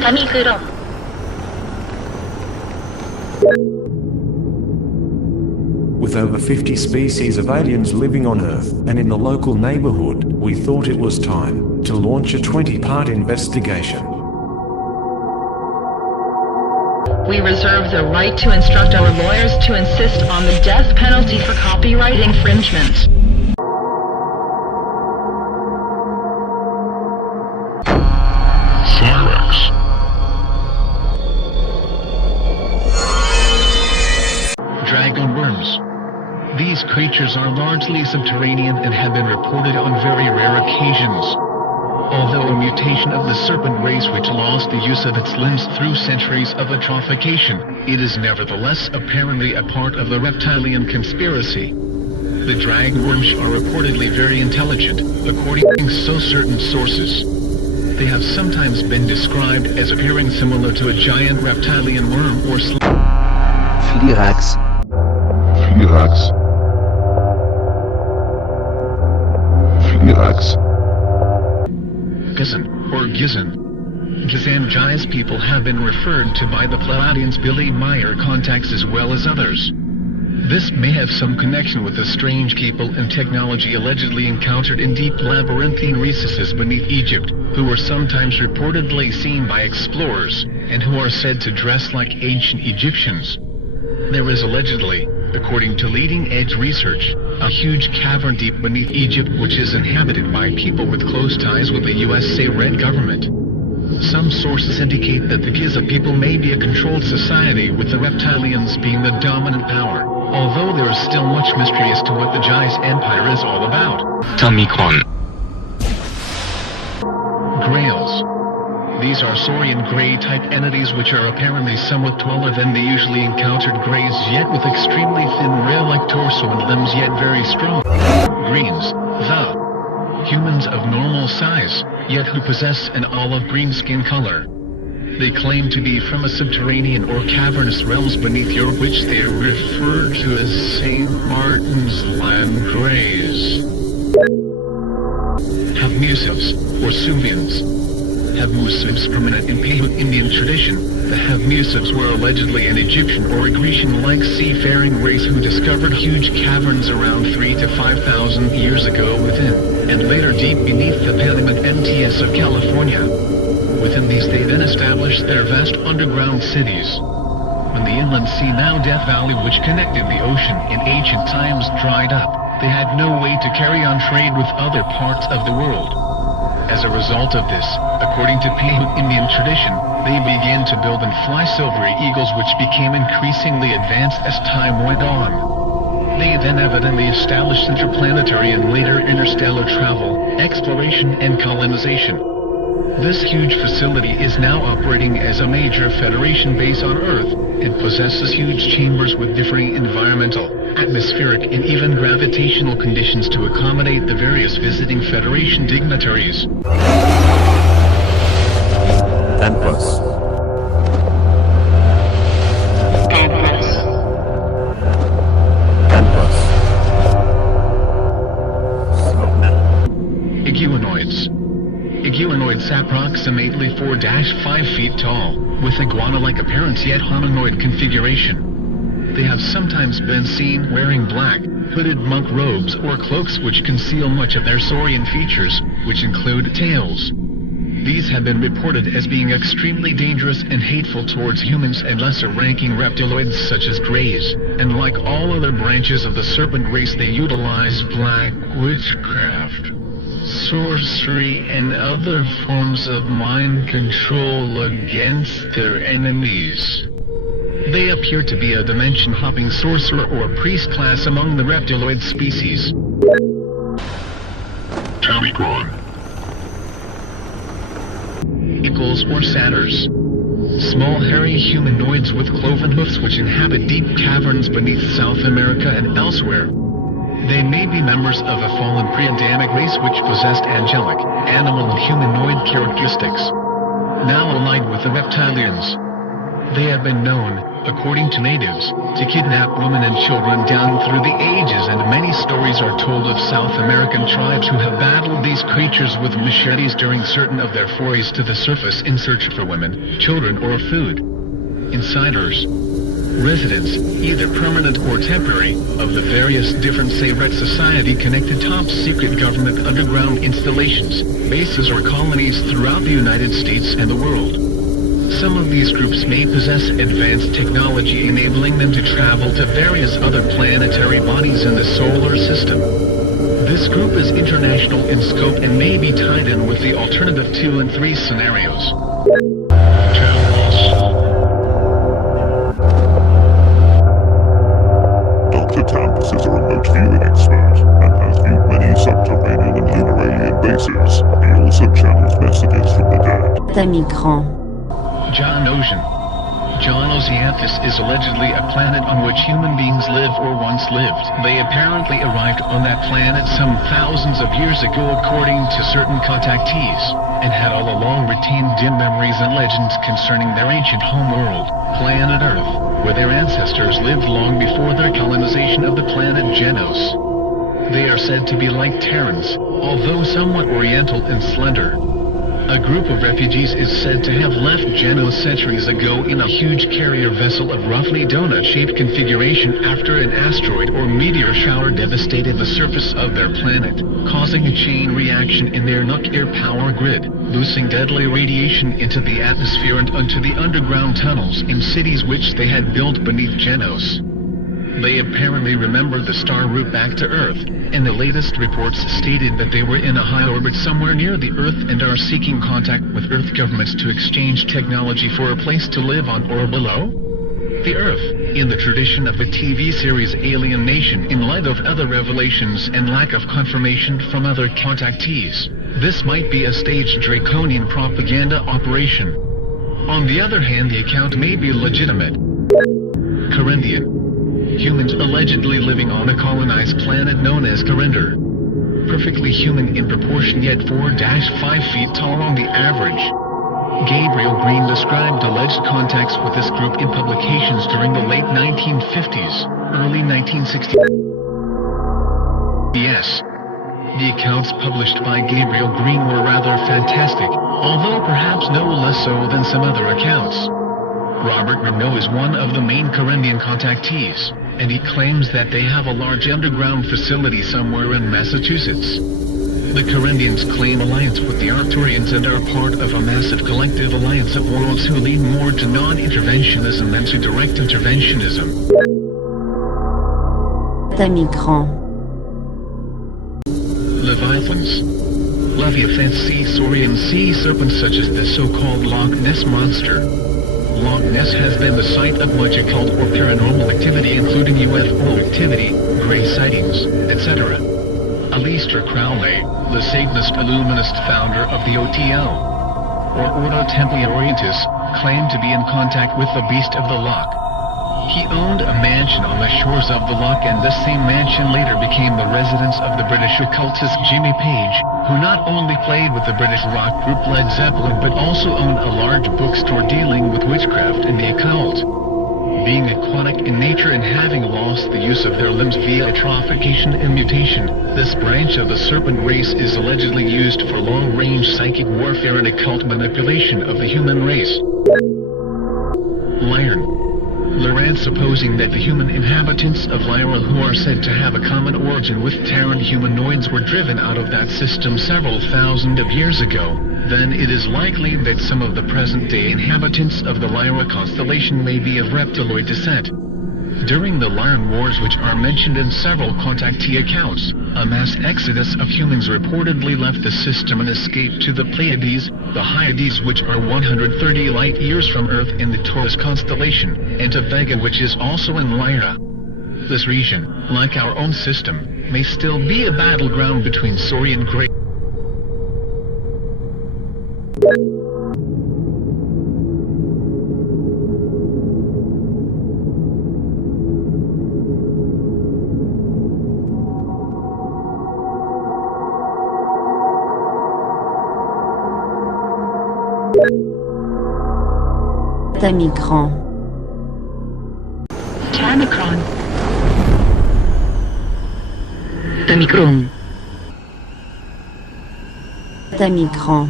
Tamikuron. With over 50 species of aliens living on Earth and in the local neighborhood, we thought it was time to launch a 20-part investigation. We reserve the right to instruct our lawyers to insist on the death penalty for copyright infringement. Cyrax. Dragon worms. These creatures are largely subterranean and have been reported on very rare occasions. Although a mutation of the serpent race which lost the use of its limbs through centuries of atrophication, it is nevertheless apparently a part of the reptilian conspiracy. The dragon worms are reportedly very intelligent, according to certain sources. They have sometimes been described as appearing similar to a giant reptilian worm or Cyrax. Cyrax. Cyrax. Gizan, or Gizan. Gizangias people have been referred to by the Pleiadians' Billy Meyer contacts as well as others. This may have some connection with the strange people and technology allegedly encountered in deep labyrinthine recesses beneath Egypt, who were sometimes reportedly seen by explorers, and who are said to dress like ancient Egyptians. There is allegedly, according to leading-edge research, a huge cavern deep beneath Egypt which is inhabited by people with close ties with the USA Red government. Some sources indicate that the Giza people may be a controlled society with the reptilians being the dominant power, although there is still much mystery as to what the Giza Empire is all about. Tamikon. Grails. These are saurian gray-type entities which are apparently somewhat taller than the usually encountered grays, yet with extremely thin rail-like torso and limbs yet very strong. Greens. The humans of normal size, yet who possess an olive-green skin color. They claim to be from a subterranean or cavernous realms beneath Europe, which they are referred to as St. Martin's Land Greys. Have Musevs, or Suvians. Have Musevs prominent in Indian tradition. The Have Musevs were allegedly an Egyptian or a Grecian-like seafaring race who discovered huge caverns around 3,000 to 5,000 years ago within, and later deep beneath the Panama NTS of California. Within these they then established their vast underground cities. When the inland sea, now Death Valley, which connected the ocean in ancient times, dried up, they had no way to carry on trade with other parts of the world. As a result of this, according to Paiute Indian tradition, they began to build and fly silvery eagles which became increasingly advanced as time went on. They then evidently established interplanetary and later interstellar travel, exploration and colonization. This huge facility is now operating as a major Federation base on Earth, and possesses huge chambers with differing environmental, atmospheric and even gravitational conditions to accommodate the various visiting Federation dignitaries. Empress. Empress. Empress. Iguanoids. Iguanoids approximately 4-5 feet tall, with iguana-like appearance yet hominoid configuration. They have sometimes been seen wearing black, hooded monk robes or cloaks which conceal much of their saurian features, which include tails. These have been reported as being extremely dangerous and hateful towards humans and lesser-ranking reptiloids such as greys, and like all other branches of the serpent race they utilize black witchcraft, sorcery and other forms of mind control against their enemies. They appear to be a dimension-hopping sorcerer or priest class among the reptiloid species. Tamikon. Eagles or satyrs. Small hairy humanoids with cloven hoofs which inhabit deep caverns beneath South America and elsewhere. They may be members of a fallen pre-Adamic race which possessed angelic, animal and humanoid characteristics. Now allied with the reptilians. They have been known, according to natives, to kidnap women and children down through the ages, and many stories are told of South American tribes who have battled these creatures with machetes during certain of their forays to the surface in search for women, children, or food. Insiders, residents, either permanent or temporary, of the various different secret society-connected top-secret government underground installations, bases or colonies throughout the United States and the world. Some of these groups may possess advanced technology enabling them to travel to various other planetary bodies in the solar system. This group is international in scope and may be tied in with the alternative 2 and 3 scenarios. Dr. Tampus is a remote viewing expert and has viewed many subterranean and lunar alien bases. He also channels messages from the dead. John Ocean. John Oceanthus is allegedly a planet on which human beings live or once lived. They apparently arrived on that planet some thousands of years ago according to certain contactees, and had all along retained dim memories and legends concerning their ancient homeworld, planet Earth, where their ancestors lived long before their colonization of the planet Genos. They are said to be like Terrans, although somewhat oriental and slender. A group of refugees is said to have left Genos centuries ago in a huge carrier vessel of roughly donut-shaped configuration after an asteroid or meteor shower devastated the surface of their planet, causing a chain reaction in their nuclear power grid, loosing deadly radiation into the atmosphere and onto the underground tunnels in cities which they had built beneath Genos. They apparently remembered the star route back to Earth, and the latest reports stated that they were in a high orbit somewhere near the Earth and are seeking contact with Earth governments to exchange technology for a place to live on or below the Earth, in the tradition of the TV series Alien Nation. In light of other revelations and lack of confirmation from other contactees, this might be a staged draconian propaganda operation. On the other hand, the account may be legitimate. Corendian. Humans allegedly living on a colonized planet known as Corendor. Perfectly human in proportion, yet 4-5 feet tall on the average. Gabriel Green described alleged contacts with this group in publications during the late 1950s, early 1960s. Yes. The accounts published by Gabriel Green were rather fantastic, although perhaps no less so than some other accounts. Robert Renault is one of the main Corendian contactees, and he claims that they have a large underground facility somewhere in Massachusetts. The Corendians claim alliance with the Arcturians and are part of a massive collective alliance of worlds who lean more to non-interventionism than to direct interventionism. Leviathans. Leviathans, sea saurian sea serpents such as the so-called Loch Ness Monster. Loch Ness has been the site of much occult or paranormal activity, including UFO activity, gray sightings, etc. Aleister Crowley, the Satanist Illuminist founder of the OTO, or Ordo Templi Orientis, claimed to be in contact with the Beast of the Loch. He owned a mansion on the shores of the Loch, and this same mansion later became the residence of the British occultist Jimmy Page, who not only played with the British rock group Led Zeppelin but also owned a large bookstore dealing with witchcraft and the occult. Being aquatic in nature and having lost the use of their limbs via atrophication and mutation, this branch of the serpent race is allegedly used for long-range psychic warfare and occult manipulation of the human race. Lyran. Lyran, supposing that the human inhabitants of Lyra, who are said to have a common origin with Terran humanoids, were driven out of that system several thousand of years ago, then it is likely that some of the present-day inhabitants of the Lyra constellation may be of reptiloid descent. During the Lyran Wars, which are mentioned in several contactee accounts, a mass exodus of humans reportedly left the system and escaped to the Pleiades, the Hyades, which are 130 light-years from Earth in the Taurus constellation, and to Vega, which is also in Lyra. This region, like our own system, may still be a battleground between Saurian Grey Tamicran. Tamicron. Tamicron. Tamicran.